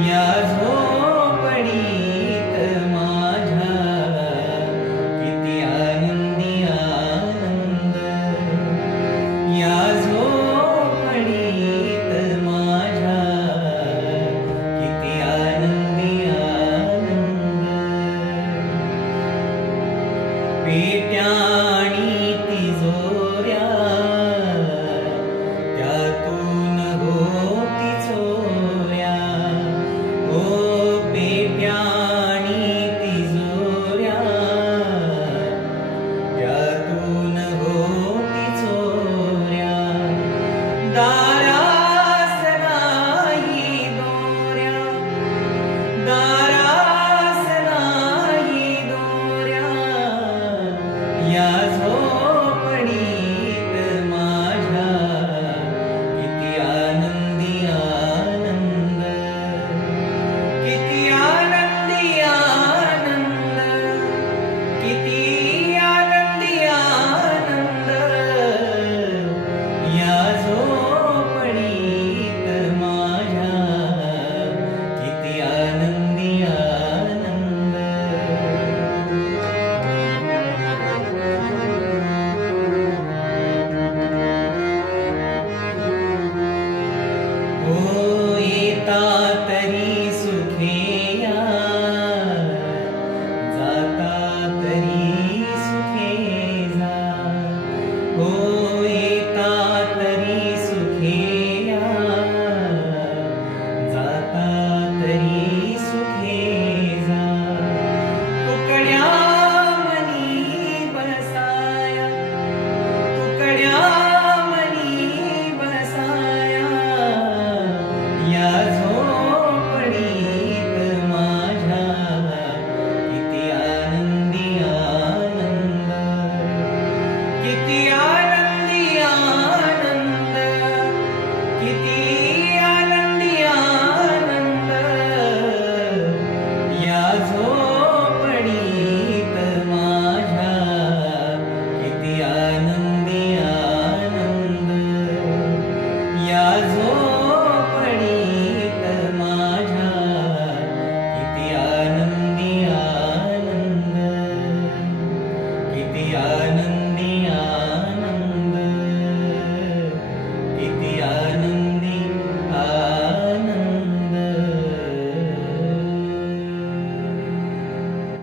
minha voz. போயிட்டார்